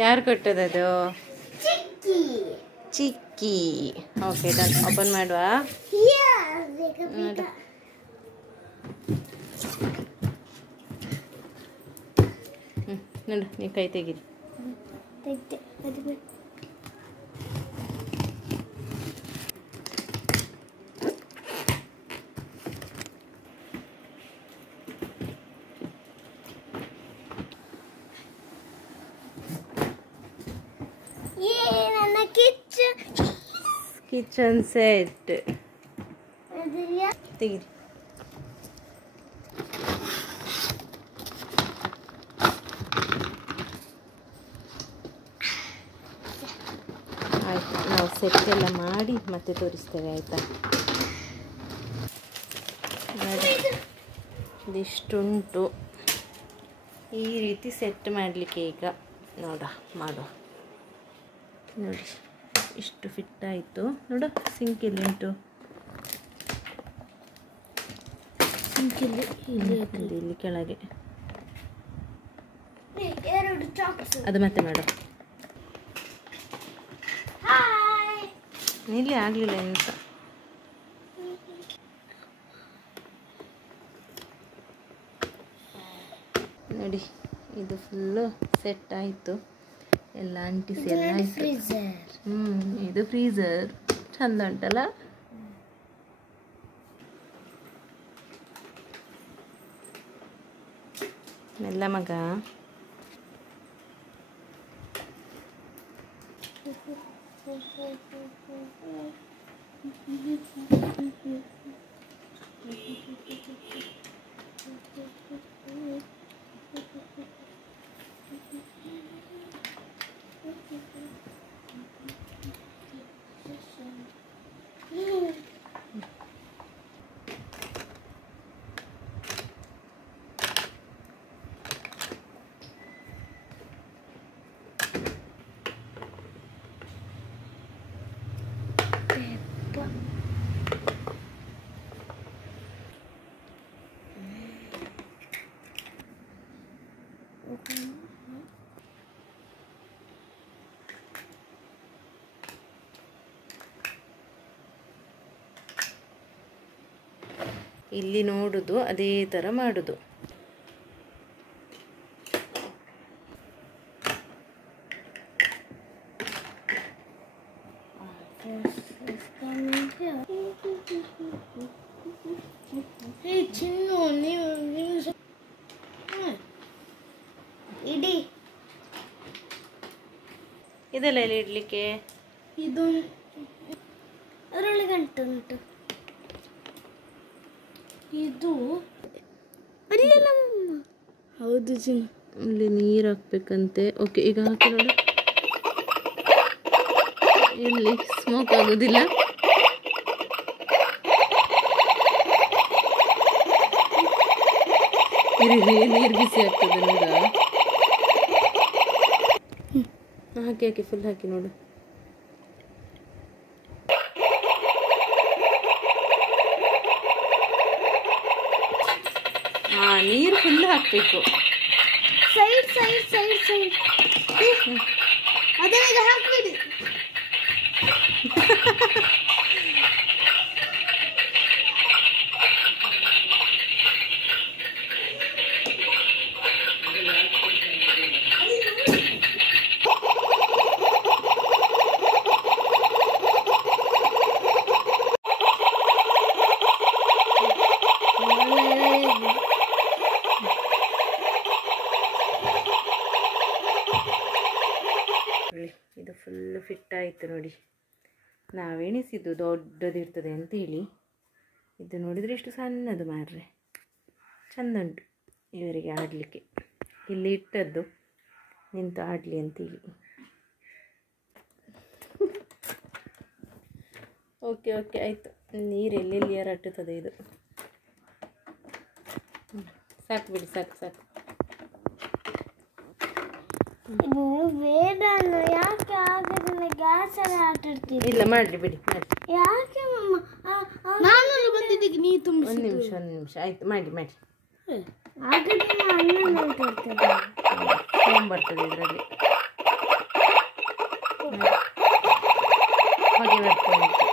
ಯಾರು ಕೊಟ್ಟದದು? ಚಿಕ್ಕಿ. Okay done. ಓಪನ್ ಮಾಡುವ. ನೋಡು ನೀವು ಕೈ ತೆಗೀರಿ. ಕಿಚನ್ ಸೆಟ್ ತೆಗೀರಿ. ಆಯಿತು, ನಾವು ಸೆಟ್ ಎಲ್ಲ ಮಾಡಿ ಮತ್ತೆ ತೋರಿಸ್ತೇವೆ. ಆಯಿತಾ? ನೋಡಿ ಇದಿಷ್ಟುಂಟು. ಈ ರೀತಿ ಸೆಟ್ ಮಾಡಲಿಕ್ಕೆ ಈಗ ಮಾಡುವ. ನೋಡಿ ಇಷ್ಟು ಫಿಟ್ ಆಯಿತು. ನೋಡು ಸಿಂಕ್ ಇಲ್ಲಿ ಉಂಟು. ಇಲ್ಲಿ ಕೆಳಗೆ ಅದು ಮತ್ತೆ ಮಾಡು. ಇಲ್ಲಿ ಆಗಲಿಲ್ಲ ಎಂತ. ನೋಡಿ ಇದು ಫುಲ್ಲು ಸೆಟ್ ಆಯಿತು. ಎಲ್ಲ ಅಂಟಿಸಿ ಎಲ್ಲ ಆಯಿತು. ಇದು ಫ್ರೀಝರ್ ಚಂದ ಉಂಟಲ್ಲ. ಮೆಲ್ಲ ಮಗ. ಇಲ್ಲಿ ನೋಡುದು ಅದೇ ಥರ ಮಾಡುದು. ಇಡಿ ಇದೆಲ್ಲ ಇಲ್ಲಿ ಇಡ್ಲಿಕ್ಕೆ. ಇದು ಅದರೊಳಗೆ ಉಂಟು. ಇದು ಹೌದು ಚಿನ್ನ. ಇಲ್ಲಿ ನೀರು ಹಾಕ್ಬೇಕಂತೆ. ಓಕೆ ಈಗ ಹಾಕಿ ನೋಡಿ. ಎಲ್ಲಿ ಸ್ಮೋಕ್ ಆಗೋದಿಲ್ಲ. ನೀರು ಬಿಸಿ ಆಗ್ತದೆ ನೋಡ. ಹಾಕಿ ಫುಲ್ ಹಾಕಿ ನೋಡು. ನೀರು ಫುಲ್ ಹಾಕಬೇಕು. ಸೈಡ್ ಅದನ್ನ ಹಾಕ್ಬಿಡಿ. ಇದು ಫುಲ್ ಫಿಟ್ ಆಯಿತು ನೋಡಿ. ನಾವೆಣಿಸಿದ್ದು ದೊಡ್ಡದಿರ್ತದೆ ಅಂತೇಳಿ. ಇದು ನೋಡಿದರೆ ಎಷ್ಟು ಸಣ್ಣದು ಮಾರ್ರೆ. ಚೆಂದ ಉಂಟು ಇವರಿಗೆ ಆಡಲಿಕ್ಕೆ. ಇಲ್ಲಿ ಇಟ್ಟದ್ದು ನಿಂತು ಆಡಲಿ ಅಂತೇಳಿ. ಓಕೆ ಆಯಿತು. ನೀರು ಎಲ್ಲೆಲ್ಲಿ ಹರಟುತ್ತದೆ ಇದು. ಸಾಕು ಬಿಡಿ, ಸಾಕು. ಬೇಡಲ್ಲ, ಯಾಕೆ ಆಗದನ್ನ ಗ್ಯಾಸ್ ಎಲ್ಲ ಆಟಾಡ್ತೀವಿ? ಇಲ್ಲ ಮಾಡ್ರಿ ಬಿಡಿ, ಮಾಡಿ. ಯಾಕೆ ನಾನು ಬಂದಿದ್ದಕ್ಕೆ ನೀ ತುಂಬ. ಒಂದು ನಿಮಿಷ ಆಯ್ತು, ಮಾಡಿ. ಆಗದ ಅನ್ನ ಬರ್ತದೆ ಇದರಲ್ಲಿ. ಬರ್ತಾ ಉಂಟು.